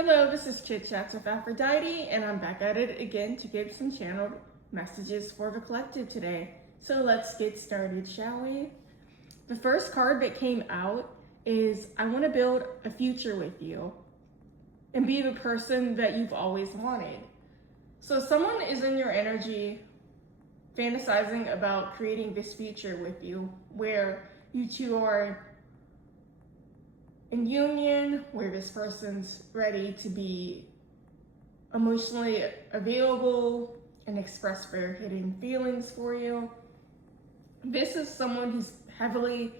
Hello, this is Chit Chats with Aphrodite, and I'm back at it again to give some channeled messages for the collective today. So let's get started, shall we? The first card that came out is I want to build a future with you and be the person that you've always wanted. So someone is in your energy fantasizing about creating this future with you where you two are in union, where this person's ready to be emotionally available and express their hidden feelings for you. This is someone who's heavily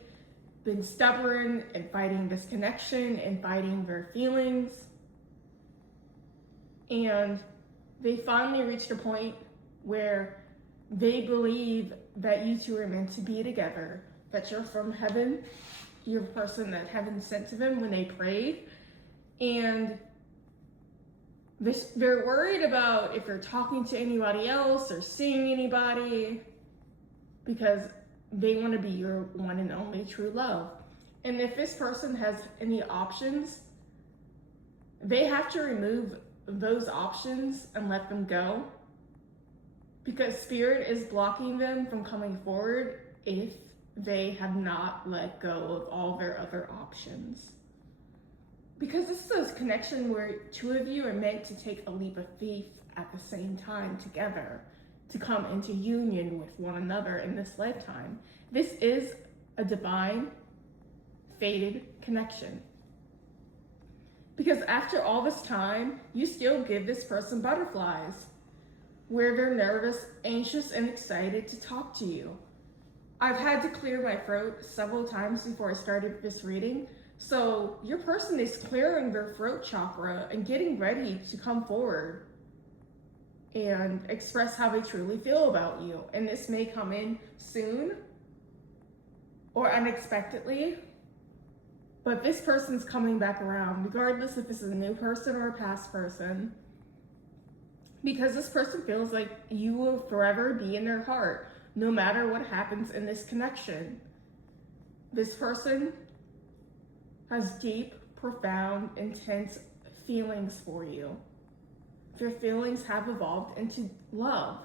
been stubborn and fighting this connection and fighting their feelings. And they finally reached a point where they believe that you two are meant to be together, that you're from heaven. You're the person that heaven sent to them when they prayed. And they're worried about if they're talking to anybody else or seeing anybody because they want to be your one and only true love. And if this person has any options, they have to remove those options and let them go, because spirit is blocking them from coming forward if they have not let go of all their other options. Because this is a connection where two of you are meant to take a leap of faith at the same time together to come into union with one another in this lifetime. This is a divine, fated connection. Because after all this time, you still give this person butterflies, where they're nervous, anxious, and excited to talk to you. I've had to clear my throat several times before I started this reading. So your person is clearing their throat chakra and getting ready to come forward and express how they truly feel about you. And this may come in soon or unexpectedly, but this person's coming back around, regardless if this is a new person or a past person, because this person feels like you will forever be in their heart, no matter what happens in this connection. This person has deep, profound, intense feelings for you. Their feelings have evolved into love,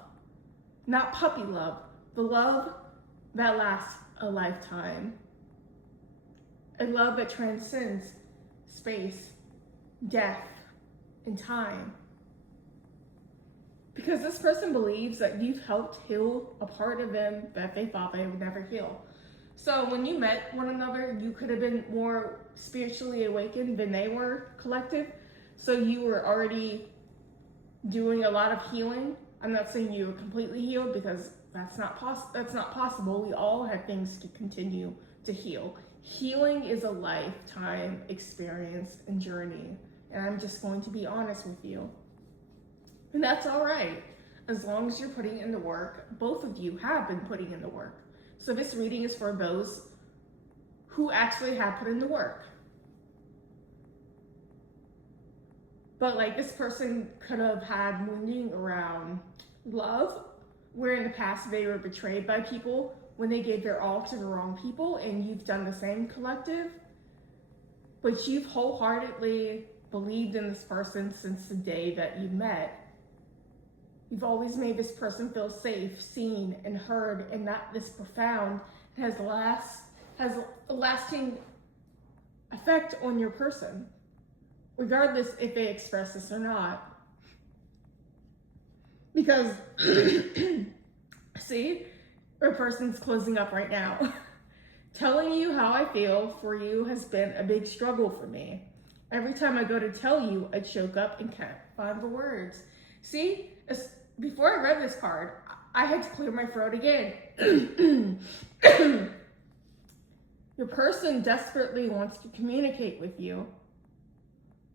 not puppy love, the love that lasts a lifetime. A love that transcends space, death, and time. Because this person believes that you've helped heal a part of them that they thought they would never heal. So when you met one another, you could have been more spiritually awakened than they were, collective. So you were already doing a lot of healing. I'm not saying you were completely healed, because that's not possible. We all have things to continue to heal. Healing is a lifetime experience and journey. And I'm just going to be honest with you. And that's all right, as long as you're putting in the work. Both of you have been putting in the work. So this reading is for those who actually have put in the work. But like, this person could have had wounding around love, where in the past they were betrayed by people when they gave their all to the wrong people, and you've done the same, collective. But you've wholeheartedly believed in this person since the day that you met. You've always made this person feel safe, seen, and heard, and that this profound has a lasting effect on your person, regardless if they express this or not. Because, see, your person's closing up right now. Telling you how I feel for you has been a big struggle for me. Every time I go to tell you, I choke up and can't find the words. See, before I read this card, I had to clear my throat again. Your person desperately wants to communicate with you,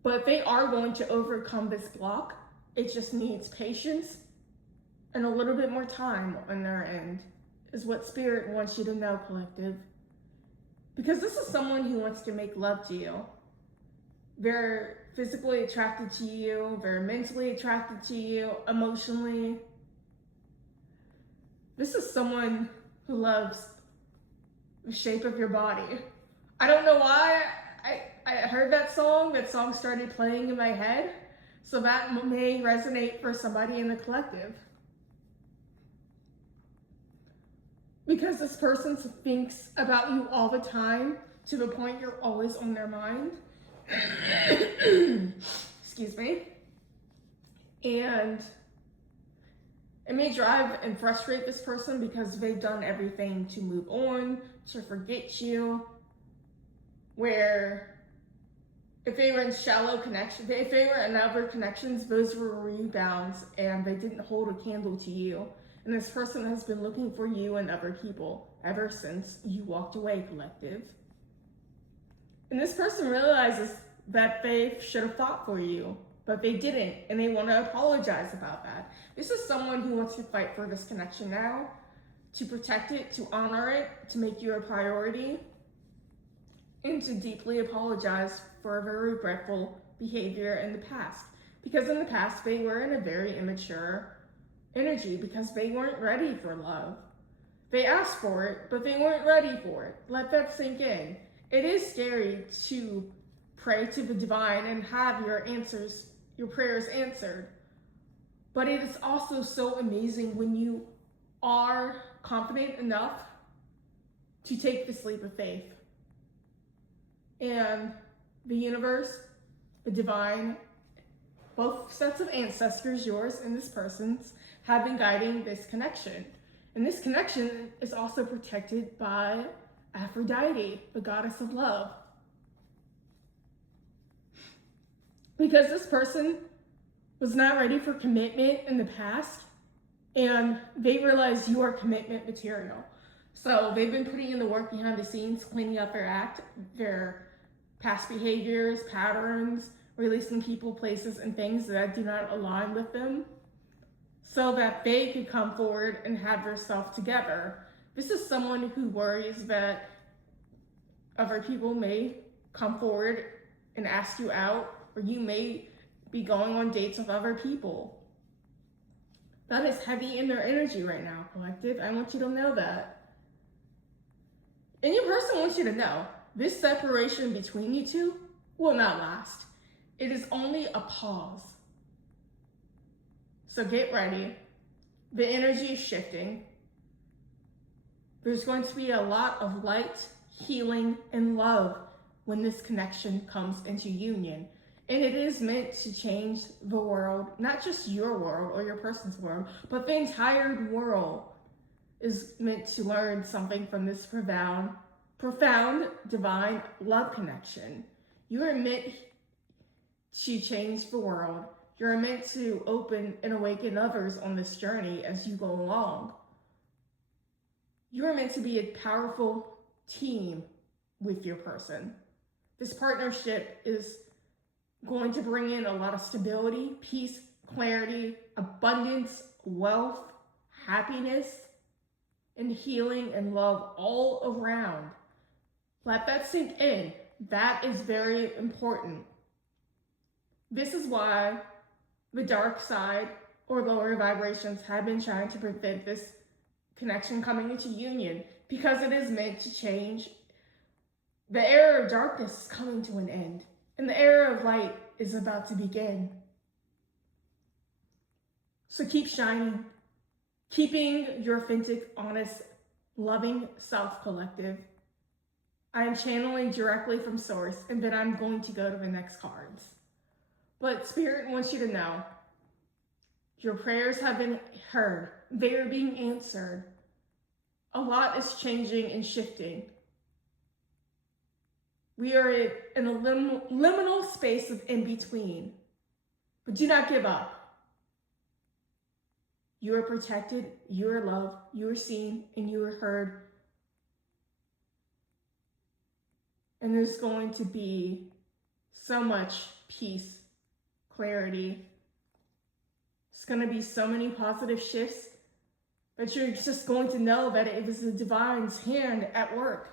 but they are going to overcome this block. It just needs patience and a little bit more time on their end, is what spirit wants you to know, collective. Because this is someone who wants to make love to you. They're physically attracted to you, they're mentally attracted to you, emotionally. This is someone who loves the shape of your body. I don't know why I heard that song started playing in my head, so that may resonate for somebody in the collective. Because this person thinks about you all the time, to the point you're always on their mind. Excuse me. And it may drive and frustrate this person because they've done everything to move on, to forget you. Where if they were in shallow connection, if they were in other connections, those were rebounds and they didn't hold a candle to you. And this person has been looking for you and other people ever since you walked away, collective. And this person realizes that they should have fought for you, but they didn't, and they want to apologize about that. This is someone who wants to fight for this connection now, to protect it, to honor it, to make you a priority, and to deeply apologize for their regretful behavior in the past. Because in the past, they were in a very immature energy because they weren't ready for love. They asked for it, but they weren't ready for it. Let that sink in. It is scary to pray to the divine and have your prayers answered. But it is also so amazing when you are confident enough to take this leap of faith. And the universe, the divine, both sets of ancestors, yours and this person's, have been guiding this connection. And this connection is also protected by Aphrodite, the goddess of love. Because this person was not ready for commitment in the past, and they realized you are commitment material. So they've been putting in the work behind the scenes, cleaning up their past behaviors, patterns, releasing people, places, and things that do not align with them, so that they could come forward and have their self together. This is someone who worries that other people may come forward and ask you out, or you may be going on dates with other people. That is heavy in their energy right now, collective. I want you to know that. And your person wants you to know, this separation between you two will not last. It is only a pause. So get ready. The energy is shifting. There's going to be a lot of light, healing, and love when this connection comes into union. And it is meant to change the world, not just your world or your person's world, but the entire world is meant to learn something from this profound divine love connection. You are meant to change the world. You're meant to open and awaken others on this journey as you go along. You are meant to be a powerful team with your person. This partnership is going to bring in a lot of stability, peace, clarity, abundance, wealth, happiness, and healing and love all around. Let that sink in. That is very important. This is why the dark side or lower vibrations have been trying to prevent this connection coming into union, because it is meant to change. The era of darkness is coming to an end, and the era of light is about to begin. So keep shining, keeping your authentic, honest, loving self, collective. I am channeling directly from source, and then I'm going to go to the next cards. But Spirit wants you to know, your prayers have been heard. They are being answered. A lot is changing and shifting. We are in a liminal space of in-between. But do not give up. You are protected, you are loved, you are seen, and you are heard. And there's going to be so much peace, clarity. It's going to be so many positive shifts that you're just going to know that it was the divine's hand at work.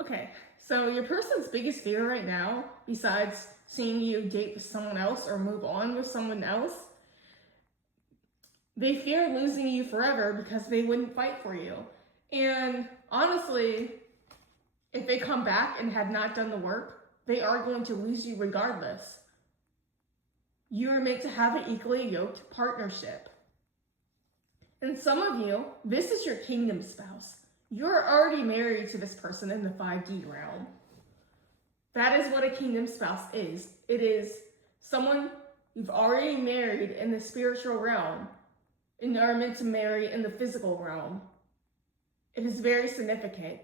Okay, so your person's biggest fear right now, besides seeing you date with someone else or move on with someone else, they fear losing you forever because they wouldn't fight for you. And honestly, if they come back and have not done the work, they are going to lose you regardless. You are meant to have an equally yoked partnership. And some of you, this is your kingdom spouse. You're already married to this person in the 5D realm. That is what a kingdom spouse is. It is someone you've already married in the spiritual realm and are meant to marry in the physical realm. It is very significant.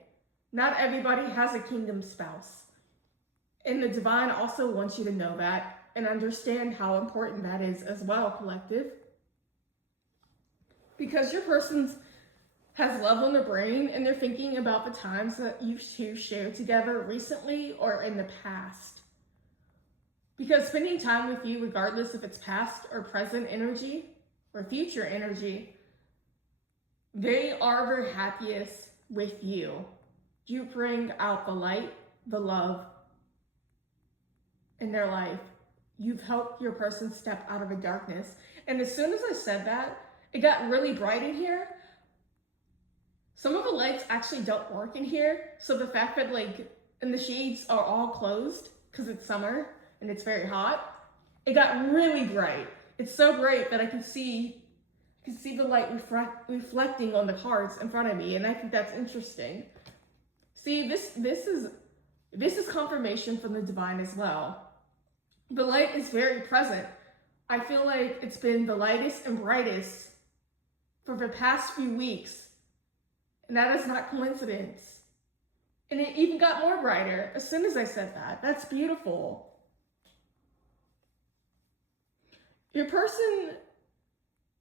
Not everybody has a kingdom spouse. And the divine also wants you to know that and understand how important that is as well, collective. Because your person has love on the brain and they're thinking about the times that you two shared together recently or in the past. Because spending time with you, regardless if it's past or present energy or future energy, they are their happiest with you. You bring out the light, the love in their life. You've helped your person step out of the darkness. And as soon as I said that, it got really bright in here. Some of the lights actually don't work in here. So the fact that and the shades are all closed because it's summer and it's very hot, it got really bright. It's so bright that I can see the light reflecting on the cards in front of me. And I think that's interesting. See, this is confirmation from the divine as well. The light is very present. I feel like it's been the lightest and brightest for the past few weeks. And that is not coincidence. And it even got more brighter as soon as I said that. That's beautiful. Your person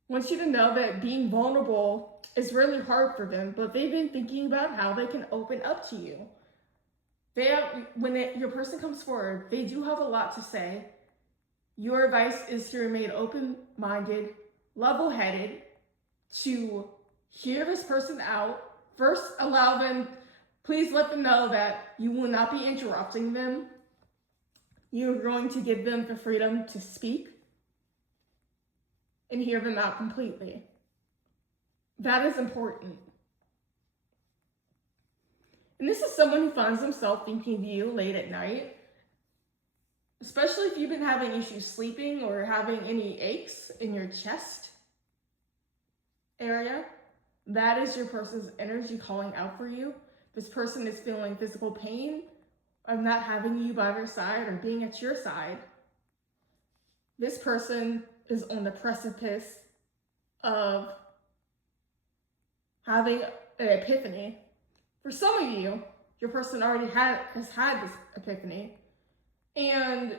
wants you to know that being vulnerable is really hard for them, but they've been thinking about how they can open up to you. Your person comes forward, they do have a lot to say. Your advice is to remain open-minded, level-headed, to hear this person out. First, please let them know that you will not be interrupting them. You're going to give them the freedom to speak and hear them out completely. That is important. And this is someone who finds themselves thinking of you late at night, especially if you've been having issues sleeping or having any aches in your chest area. That is your person's energy calling out for you. This person is feeling physical pain of not having you by their side or being at your side. This person is on the precipice of having an epiphany. For some of you, your person already has had this epiphany. And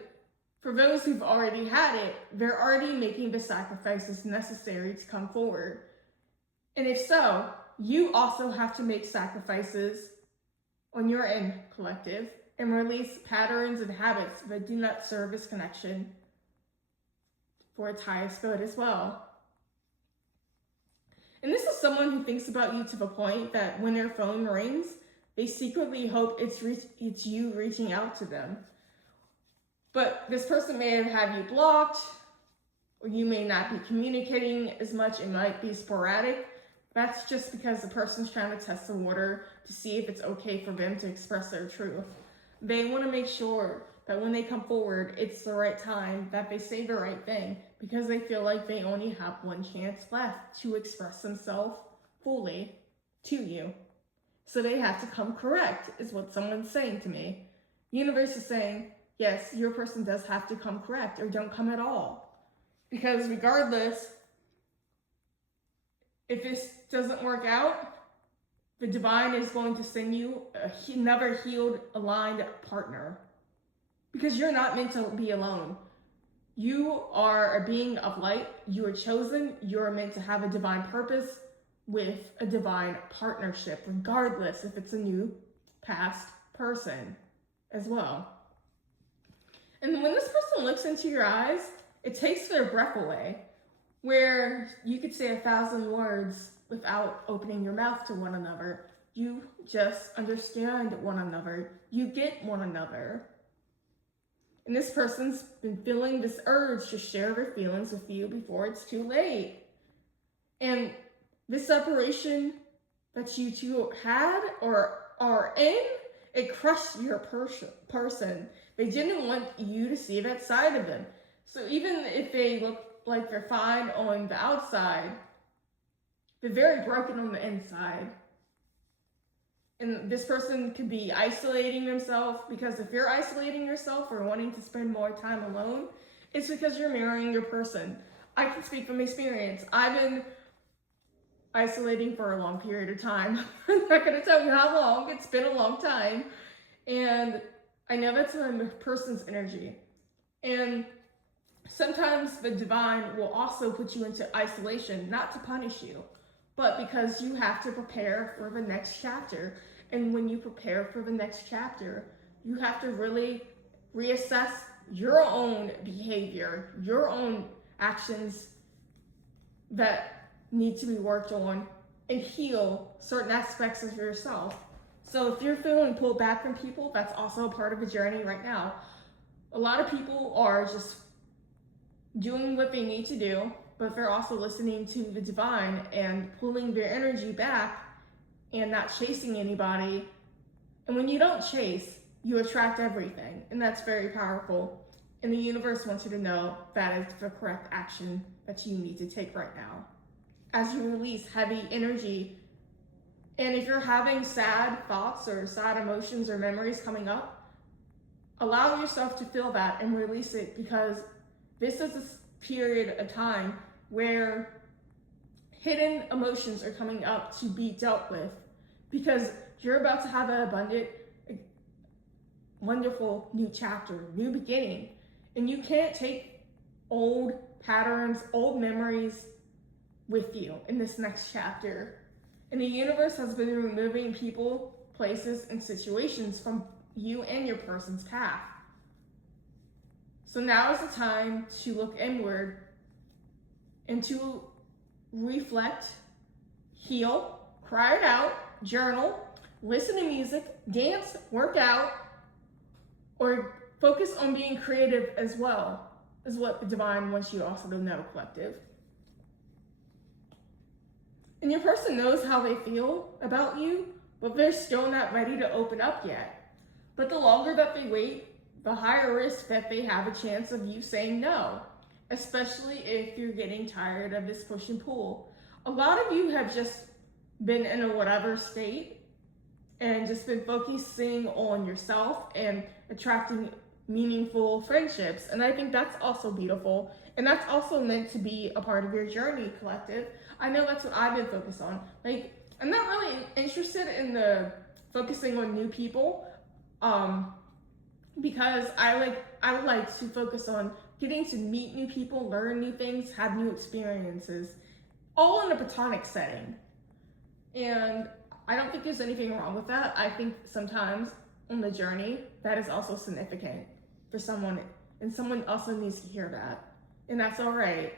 for those who've already had it, they're already making the sacrifices necessary to come forward. And if so, you also have to make sacrifices on your end, collective, and release patterns and habits that do not serve this connection for its highest good as well. And this is someone who thinks about you to the point that when their phone rings, they secretly hope it's you reaching out to them. But this person may have you blocked, or you may not be communicating as much. It might be sporadic. That's just because the person's trying to test the water to see if it's okay for them to express their truth. They want to make sure that when they come forward, it's the right time, that they say the right thing, because they feel like they only have one chance left to express themselves fully to you. So they have to come correct, is what someone's saying to me. Universe is saying, yes, your person does have to come correct, or don't come at all. Because regardless, if this doesn't work out, the divine is going to send you another healed, aligned partner. Because you're not meant to be alone. You are a being of light. You are chosen. You are meant to have a divine purpose with a divine partnership, regardless if it's a new past person as well. And when this person looks into your eyes, it takes their breath away, where you could say 1,000 words without opening your mouth to one another. You just understand one another. You get one another. And this person's been feeling this urge to share their feelings with you before it's too late. And this separation that you two had or are in, it crushed your person. They didn't want you to see that side of them. So even if they look like they're fine on the outside, they're very broken on the inside. And this person could be isolating themselves, because if you're isolating yourself or wanting to spend more time alone, it's because you're mirroring your person. I can speak from experience. I've been isolating for a long period of time. I'm not going to tell you how long. It's been a long time. And I know that's a person's energy. And sometimes the divine will also put you into isolation, not to punish you, but because you have to prepare for the next chapter. And when you prepare for the next chapter, you have to really reassess your own behavior, your own actions that need to be worked on, and heal certain aspects of yourself. So if you're feeling pulled back from people, that's also a part of the journey right now. A lot of people are just doing what they need to do, but they're also listening to the divine and pulling their energy back and not chasing anybody. And when you don't chase, you attract everything, and that's very powerful. And the universe wants you to know that is the correct action that you need to take right now. As you release heavy energy, and if you're having sad thoughts or sad emotions or memories coming up, allow yourself to feel that and release it, because this is a period of time where hidden emotions are coming up to be dealt with, because you're about to have an abundant, wonderful new chapter, new beginning. And you can't take old patterns, old memories with you in this next chapter. And the universe has been removing people, places, and situations from you and your person's path. So now is the time to look inward and to reflect, heal, cry it out, journal, listen to music, dance, work out, or focus on being creative as well, is what the divine wants you also to know, collective. And your person knows how they feel about you, but they're still not ready to open up yet. But the longer that they wait, the higher risk that they have a chance of you saying no, especially if you're getting tired of this push and pull. A lot of you have just been in a whatever state and just been focusing on yourself and attracting meaningful friendships. And I think that's also beautiful. And that's also meant to be a part of your journey, collective. I know that's what I've been focused on. Like, I'm not really interested in the focusing on new people, because I would like to focus on getting to meet new people, learn new things, have new experiences, all in a platonic setting. And I don't think there's anything wrong with that. I think sometimes on the journey, that is also significant for someone, and someone also needs to hear that. And that's all right.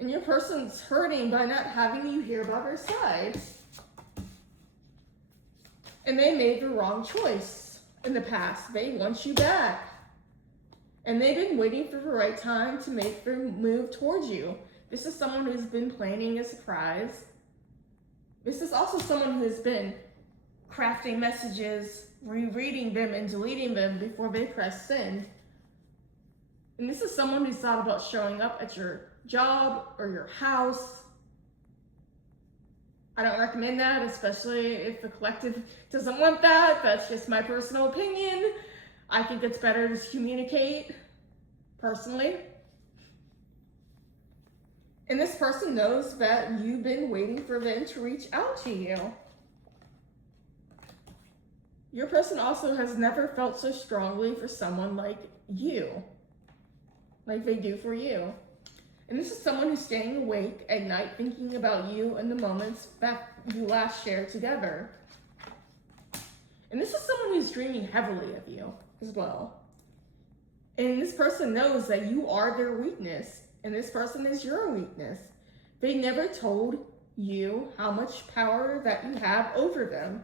And your person's hurting by not having you here by their side. And they made the wrong choice in the past. They want you back. And they've been waiting for the right time to make their move towards you. This is someone who's been planning a surprise. This is also someone who's been crafting messages, rereading them, and deleting them before they press send. And this is someone who's thought about showing up at your job or your house. I don't recommend that, especially if the collective doesn't want that. That's just my personal opinion. I think it's better to communicate personally. And this person knows that you've been waiting for them to reach out to you. Your person also has never felt so strongly for someone like you, like they do for you. And this is someone who's staying awake at night thinking about you and the moments that you last shared together. And this is someone who's dreaming heavily of you as well. And this person knows that you are their weakness, and this person is your weakness. They never told you how much power that you have over them.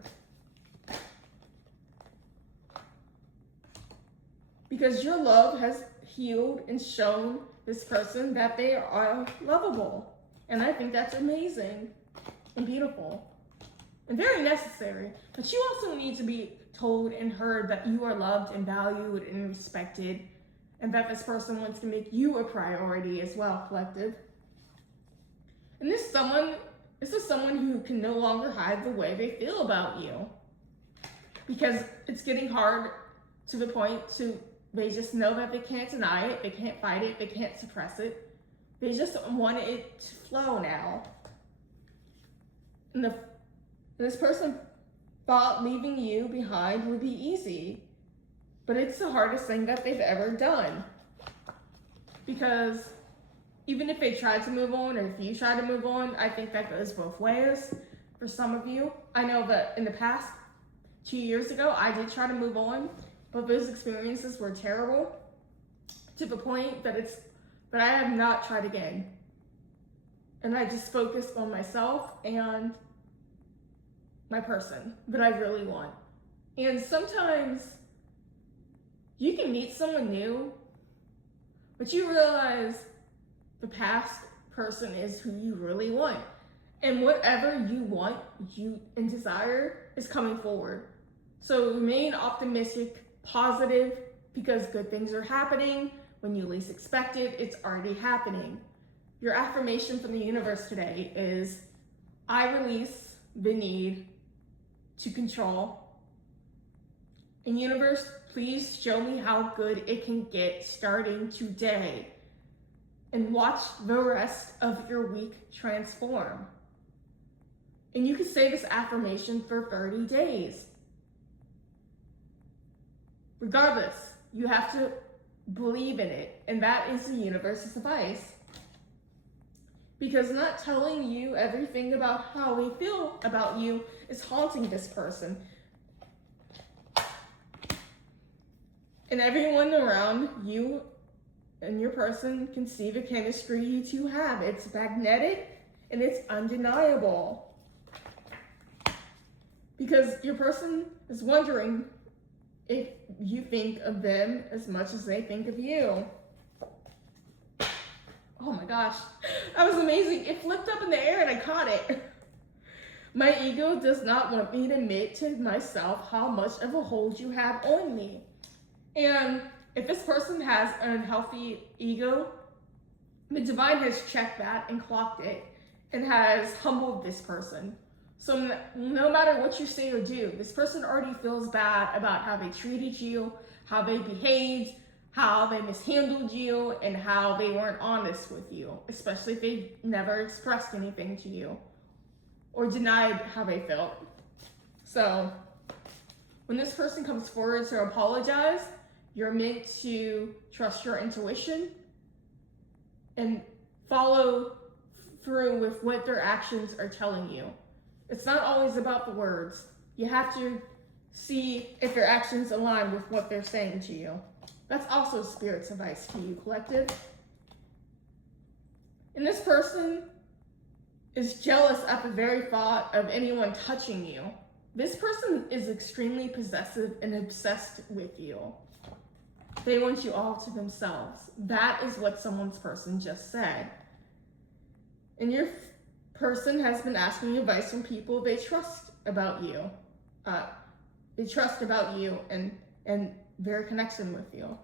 Because your love has healed and shown this person that they are lovable. And I think that's amazing. and beautiful and very necessary. But you also need to be told and heard that you are loved and valued and respected, and that this person wants to make you a priority as well, collective. And this is someone who can no longer hide the way they feel about you, because it's getting hard to the point they just know that they can't deny it, they can't fight it, they can't suppress it. They just want it to flow now. And this person thought leaving you behind would be easy, but it's the hardest thing that they've ever done. Because even if they tried to move on, or if you try to move on, I think that goes both ways for some of you. I know that in the past, 2 years ago, I did try to move on, but those experiences were terrible to the point that I have not tried again. And I just focused on myself and my person that I really want. And sometimes you can meet someone new, but you realize the past person is who you really want. And whatever you want, and desire is coming forward. So remain optimistic, positive, because good things are happening. When you least expect it, it's already happening. Your affirmation from the universe today is, I release the need to control. And universe, please show me how good it can get starting today. And watch the rest of your week transform. And you can say this affirmation for 30 days. Regardless, you have to believe in it. And that is the universe's advice. Because not telling you everything about how they feel about you is haunting this person. And everyone around you and your person can see the chemistry you two have. It's magnetic and it's undeniable. Because your person is wondering if you think of them as much as they think of you. Oh my gosh, that was amazing. It flipped up in the air and I caught it. My ego does not want me to admit to myself how much of a hold you have on me. And if this person has an unhealthy ego, the divine has checked that and clocked it and has humbled this person. So no matter what you say or do, this person already feels bad about how they treated you, how they behaved, how they mishandled you, and how they weren't honest with you, especially if they never expressed anything to you or denied how they felt. So when this person comes forward to apologize, you're meant to trust your intuition and follow through with what their actions are telling you. It's not always about the words. You have to see if their actions align with what they're saying to you. That's also Spirit's advice to you, collective. And this person is jealous at the very thought of anyone touching you. This person is extremely possessive and obsessed with you. They want you all to themselves. That is what someone's person just said. And your person has been asking advice from people they trust about you. They trust about you and their connection with you.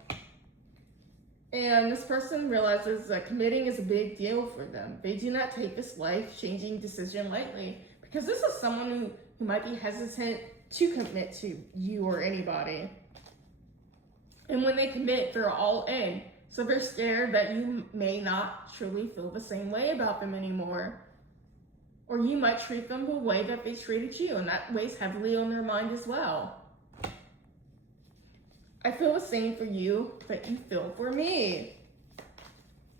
And this person realizes that committing is a big deal for them. They do not take this life-changing decision lightly, because this is someone who might be hesitant to commit to you or anybody. And when they commit, they're all in. So they're scared that you may not truly feel the same way about them anymore. Or you might treat them the way that they treated you, and that weighs heavily on their mind as well. I feel the same for you that you feel for me.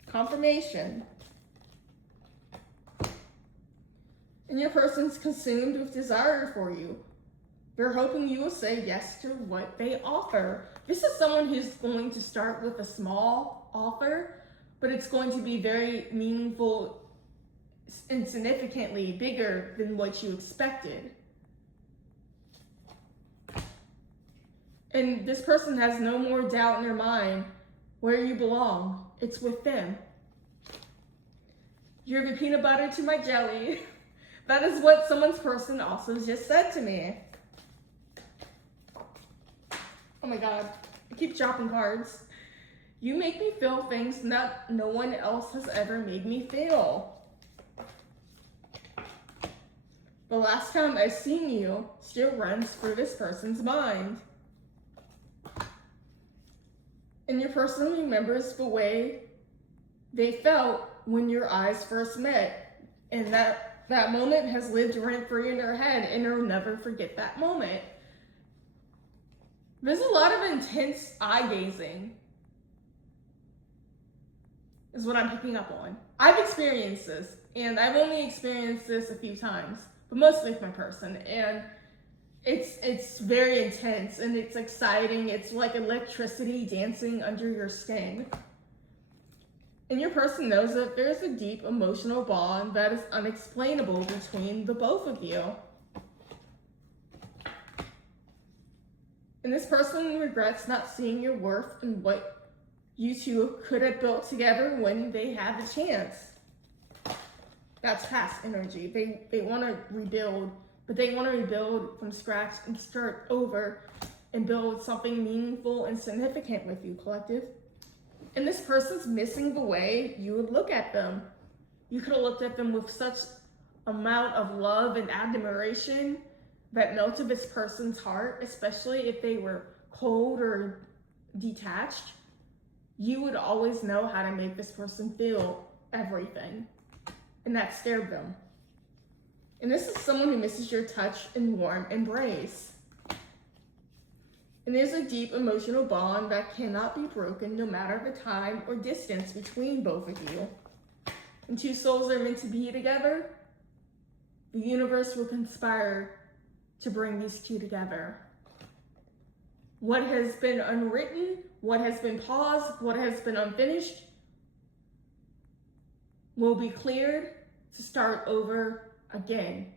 Confirmation. And your person's consumed with desire for you. They're hoping you will say yes to what they offer. This is someone who's going to start with a small offer, but it's going to be very meaningful and significantly bigger than what you expected. And this person has no more doubt in their mind where you belong. It's with them. You're the peanut butter to my jelly. That is what someone's person also just said to me. Oh my God, I keep dropping cards. You make me feel things that no one else has ever made me feel. The last time I seen you still runs through this person's mind. And your person remembers the way they felt when your eyes first met. And that moment has lived rent free in their head, and they'll never forget that moment. There's a lot of intense eye gazing, is what I'm picking up on. I've experienced this, and I've only experienced this a few times, but mostly with my person, and it's very intense, and it's exciting. It's like electricity dancing under your skin. And your person knows that there's a deep emotional bond that is unexplainable between the both of you. And this person regrets not seeing your worth and what you two could have built together when they had the chance. That's past energy. They want to rebuild, but they want to rebuild from scratch and start over and build something meaningful and significant with you, collective. And this person's missing the way you would look at them. You could have looked at them with such amount of love and admiration that melted this person's heart, especially if they were cold or detached. You would always know how to make this person feel everything. And that scared them. And this is someone who misses your touch and warm embrace. And there's a deep emotional bond that cannot be broken no matter the time or distance between both of you. And two souls are meant to be together. The universe will conspire to bring these two together. What has been unwritten, what has been paused, what has been unfinished will be cleared to start over again.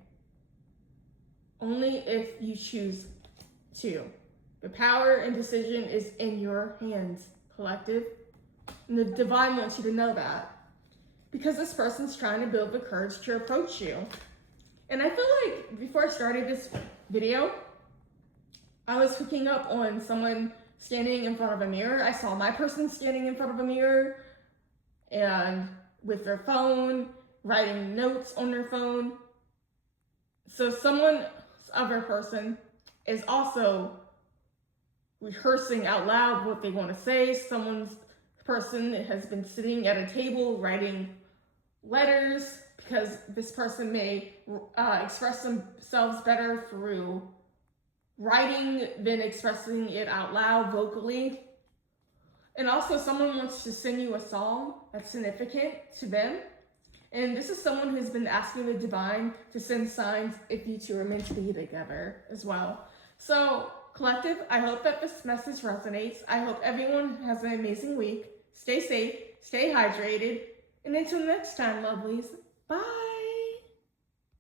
Only if you choose to. The power and decision is in your hands, collective. And the divine wants you to know that. Because this person's trying to build the courage to approach you. And I feel like before I started this video, I was picking up on someone standing in front of a mirror. I saw my person standing in front of a mirror and with their phone, writing notes on their phone. So someone's other person is also rehearsing out loud what they want to say. Someone's person has been sitting at a table writing letters because this person may express themselves better through writing than expressing it out loud vocally. And also someone wants to sing you a song that's significant to them. And this is someone who's been asking the divine to send signs if you two are meant to be together as well. So, collective, I hope that this message resonates. I hope everyone has an amazing week. Stay safe, stay hydrated, and until next time, lovelies, bye.